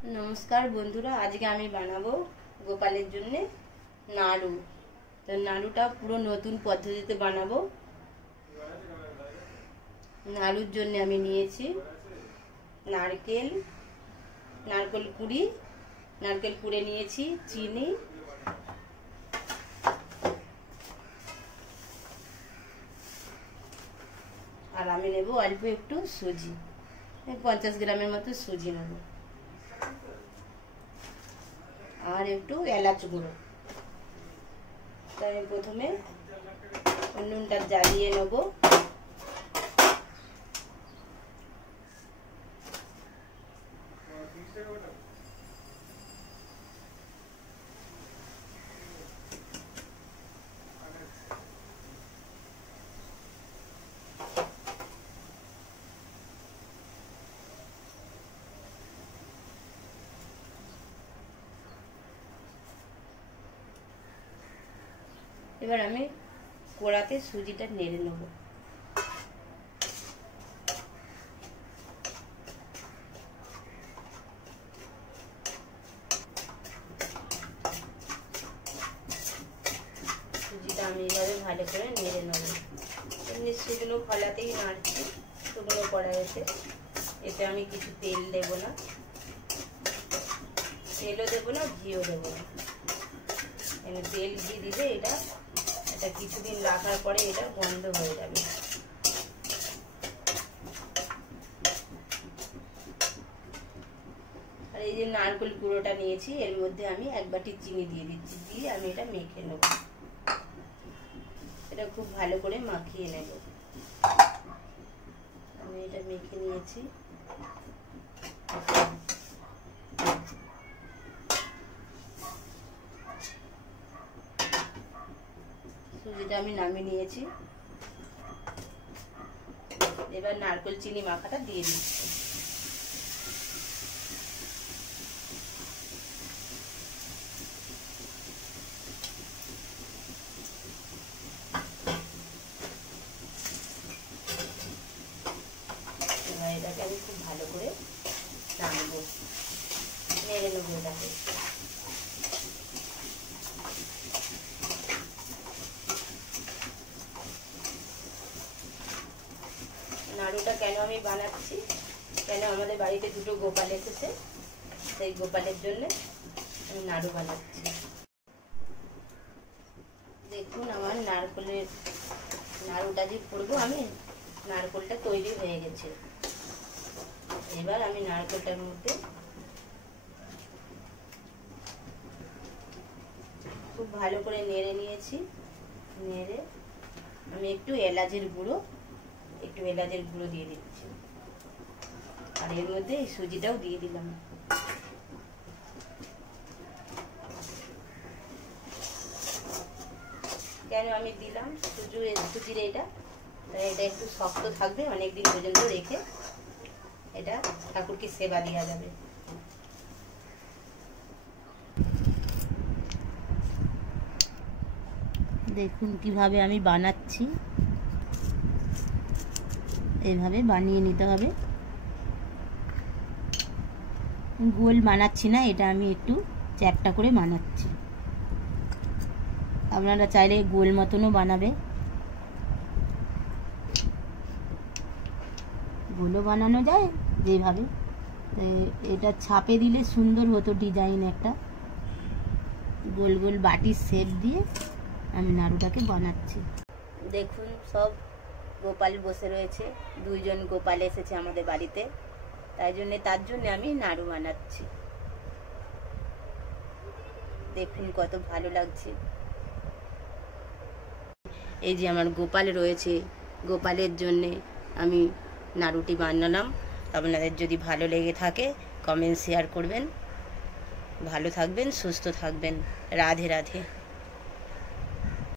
नमस्कार बंधुरा, आज के आमी बानाबो गोपालेर जन्य नाड़ू। तो नाड़ूटा पुरो नतून पद्धतिते बानाबो। नाड़ूर जन्य आमी नियेछि नारकेल, नारकेल कुड़े नियेछि, चीनी और आमी नेब अल्प एकटू सुजी, 50 ग्रामेर मतो सुजी नेब और एकटू एलाच गुঁড়ো। तो आमी प्रथमे নুনটা জ্বালিয়ে নেব। এবার আমি কড়াতে সুজিটা নেড়ে নেব। সুজিটা আমি এভাবে ভালো করে নেড়ে নেব। এমনি শুকনো খোলাতেই নাড়ছি, শুকনো কড়াইতে। এতে আমি কিছু তেল দেব না, তেলও দেব না, ঘিও দেব না। তেল ঘি দিলে এটা কিছুদিন রাখার পরে এটা বন্ধ হয়ে যাবে। আর এই যে নারকেল গুঁড়োটা নিয়েছি, এর মধ্যে আমি 1 বাটি চিনি দিয়ে দিচ্ছি, দিয়ে আমি এটা মেখে নেব। এটা খুব ভালো করে মাখিয়ে নেব। আমি এটা মেখে নিয়েছি। সুজিটা আমি নামিয়ে নিয়েছি। এবার নারকেল চিনি মাখাটা দিয়ে দিচ্ছি। এবার এটাকে আমি খুব ভালো করে নাড়বো, নেড়ে নেবো এটাকে। নাড়ুটা কেন আমি বানাচ্ছি, কেন আমাদের বাড়িতে দুটো গোপাল এসেছে, সেই গোপালের জন্য আমি নাড়ু বানাচ্ছি। দেখুন আমার নারকেলের নাড়ুটা যে করবো আমি, নারকেলটা তৈরি হয়ে গেছে। এবার আমি নারকেলটার মধ্যে খুব ভালো করে নেড়ে নিয়েছি। নেড়ে আমি একটু এলাচের গুঁড়ো দিয়ে দিচ্ছি, আর এর মধ্যে এই সুজিটাও দিয়ে দিলাম। কেন আমি দিলাম সুজির এটা একটু শক্ত থাকবে, অনেকদিন পর্যন্ত রেখে এটা ঠাকুরকে সেবা দেওয়া যাবে। দেখুন কিভাবে আমি বানাচ্ছি, এইভাবে বানিয়ে নিতে হবে। গোল বানাচ্ছি না, এটা আমি একটু চ্যাপ্টা করে বানাচ্ছি। আপনারা চাইলে গোল মতনও বানাবে, গোলও বানানো যায় যেভাবে। এটা ছাপে দিলে সুন্দর হতো ডিজাইন, একটা গোল গোল বাটির শেপ দিয়ে আমি নাড়ুটাকে বানাচ্ছি। দেখুন সব গোপাল বসে রয়েছে, 2 জন গোপাল এসেছে আমাদের বাড়িতে, তার জন্য আমি নাড়ু বানাচ্ছি। দেখুন কত ভালো লাগছে। এই যে আমার গোপাল রয়েছে, গোপালের জন্য আমি নাড়ুটি বানালাম। আপনাদের যদি ভালো লেগে থাকে কমেন্ট শেয়ার করবেন। ভালো থাকবেন, সুস্থ থাকবেন। রাধে রাধে।